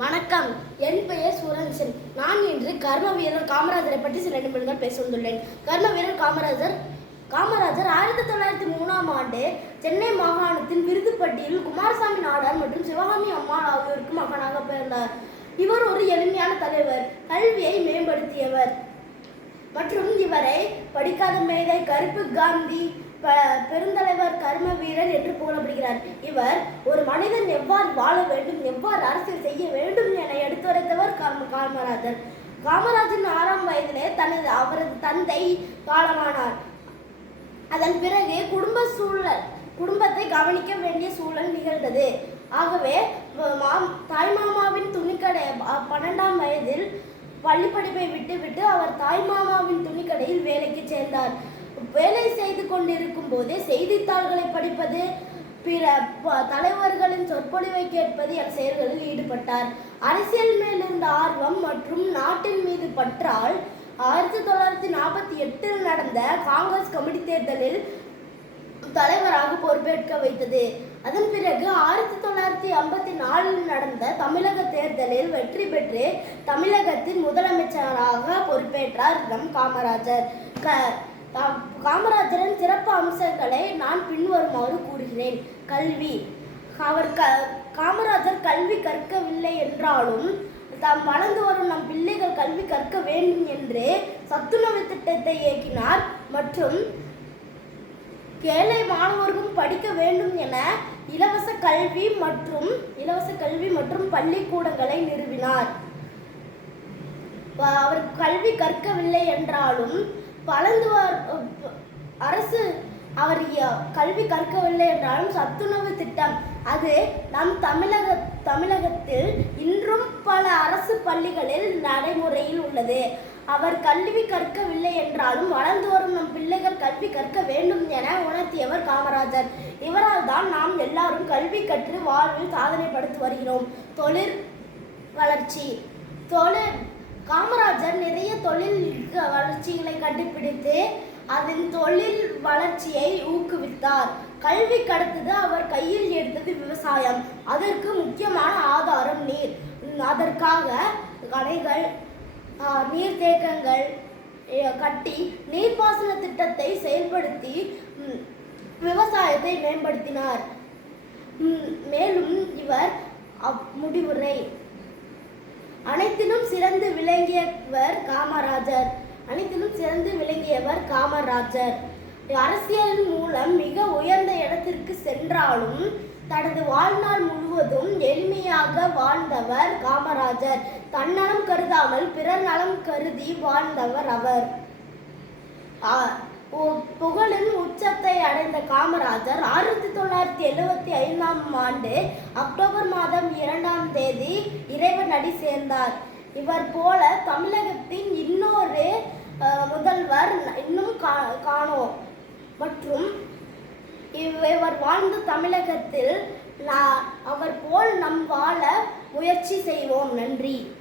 வணக்கம். என் பெயர் சூரன்சன். நான் இன்று கர்ம வீரர் காமராஜரை பற்றி சில நிமிடங்கள் பேச வந்துள்ளேன் கர்ம வீரர் காமராஜர் காமராஜர் ஆயிரத்தி தொள்ளாயிரத்தி மூணாம் ஆண்டு சென்னை மாகாணத்தின் விருதுப்பட்டியில் குமாரசாமி நாடார் மற்றும் சிவகாமி அம்மாள் ஆகியோருக்கு மகனாக பிறந்தார். இவர் ஒரு எளிமையான தலைவர் கல்வியை மேம்படுத்தியவர். மற்றும் இவரை படிக்காத மேதை கருப்பு காந்தி பெருந்தலைவர் கர்ம வீரர் என்று புகழப்படுகிறார். இவர் ஒரு மனிதன் எவ்வாறு வாழ வேண்டும் எவ்வாறு அரசியல் செய்ய வேண்டும் என எடுத்துரைத்தவர் காம- காமராஜர். காமராஜன் ஆறாம் வயதிலே தனது அவரது தந்தை காலமானார் அதன் பிறகு குடும்ப சூழல் குடும்பத்தை கவனிக்க வேண்டிய சூழல் நிகழ்ந்தது. ஆகவே மாம் தாய்மாமாவின் துணிக்கடை பன்னெண்டாம் வயதில் பள்ளிப்படிப்பை விட்டுவிட்டு அவர் தாய்மாமாவின் துணிக்கடையில் வேலைக்கு சேர்ந்தார். வேலை செய்து கொண்டிருக்கும் போது செய்தித்தாள்களை படிப்பது பிற தலைவர்களின் சொற்பொழிவை கேட்பது என செயல்களில் ஈடுபட்டார். அரசியல் மேலிருந்த ஆர்வம் மற்றும் நாட்டின் மீது பற்றால் ஆயிரத்தி தொள்ளாயிரத்தி நாற்பத்தி எட்டில் நடந்த காங்கிரஸ் கமிட்டி தேர்தலில் தலைவராக பொறுப்பேற்க வைத்தது. அதன் பிறகு ஆயிரத்தி தொள்ளாயிரத்தி ஐம்பத்தி நாலில் நடந்த தமிழக தேர்தலில் வெற்றி பெற்று தமிழகத்தின் முதலமைச்சராக பொறுப்பேற்றார் ரம் காமராஜர். க காமராஜரின் சிறப்பு அம்சங்களை நான் பின்வருமாறு கூறுகிறேன். கல்வி. அவர் க காமராஜர் கல்வி கற்கவில்லை என்றாலும் தாம் வளர்ந்து வரும் நம் பிள்ளைகள் கல்வி கற்க வேண்டும் என்று சத்துணவு திட்டத்தை இயக்கினார் மற்றும் ஏழை மாணவர்களும் படிக்க வேண்டும் என இலவச கல்வி மற்றும் இலவச கல்வி மற்றும் பள்ளிக்கூடங்களை நிறுவினார். அவர் கல்வி கற்கவில்லை என்றாலும் வளர்ந்து அரசு அவர் கல்வி கற்கவில்லை என்றாலும் சத்துணவு திட்டம். அது நம் தமிழக தமிழகத்தில் இன்றும் பல அரசு பள்ளிகளில் நடைமுறையில் உள்ளது. அவர் கல்வி கற்கவில்லை என்றாலும் வளர்ந்து வரும் நம் பிள்ளைகள் கல்வி கற்க வேண்டும் என உணர்த்தியவர் காமராஜர். இவரால் தான் நாம் எல்லாரும் கல்வி கற்று வாழ்வில் சாதனை படுத்தி வருகிறோம். தொழில் வளர்ச்சி. தொழில் காமராஜர் நிறைய தொழில் வளர்ச்சி கண்டுபிடித்து அதன் தொழில் வளர்ச்சியை ஊக்குவித்தார். கல்வி கடத்தது அவர் கையில் எடுத்தது விவசாயம். அதற்கு முக்கியமான ஆதாரம் நீர். அதற்காக கணைகள் நீர்த்தேக்கங்கள் கட்டி நீர்ப்பாசன திட்டத்தை செயல்படுத்தி உம், விவசாயத்தை மேம்படுத்தினார். மேலும் இவர் முடிவுரை. அனைத்திலும் சிறந்து விளங்கியவர் காமராஜர். அனைத்திலும் சிறந்து விளங்கியவர் காமராஜர். அரசியல் மூலம் மிக உயர்ந்த இடத்திற்கு சென்றாலும் தனது வாழ்நாள் முழுவதும் எளிமையாக வாழ்ந்தவர் காமராஜர். தன்னலம் கருதாமல் பிறர் நலம் கருதி வாழ்ந்தவர் அவர். புகழின் உச்சத்தை அடைந்த காமராஜர் ஆயிரத்தி தொள்ளாயிரத்தி எழுவத்தி ஐந்தாம் ஆண்டு அக்டோபர் மாதம் இரண்டாம் தேதி இறைவன் அடி சேர்ந்தார். இவர் போல தமிழகத்தின் இன்னொரு முதல்வர் இன்னும் கா- காணோம். மற்றும் இவ்- இவர் வாழ்ந்த தமிழகத்தில் நா- அவர் போல் நம் வாழ முயற்சி செய்வோம். நன்றி.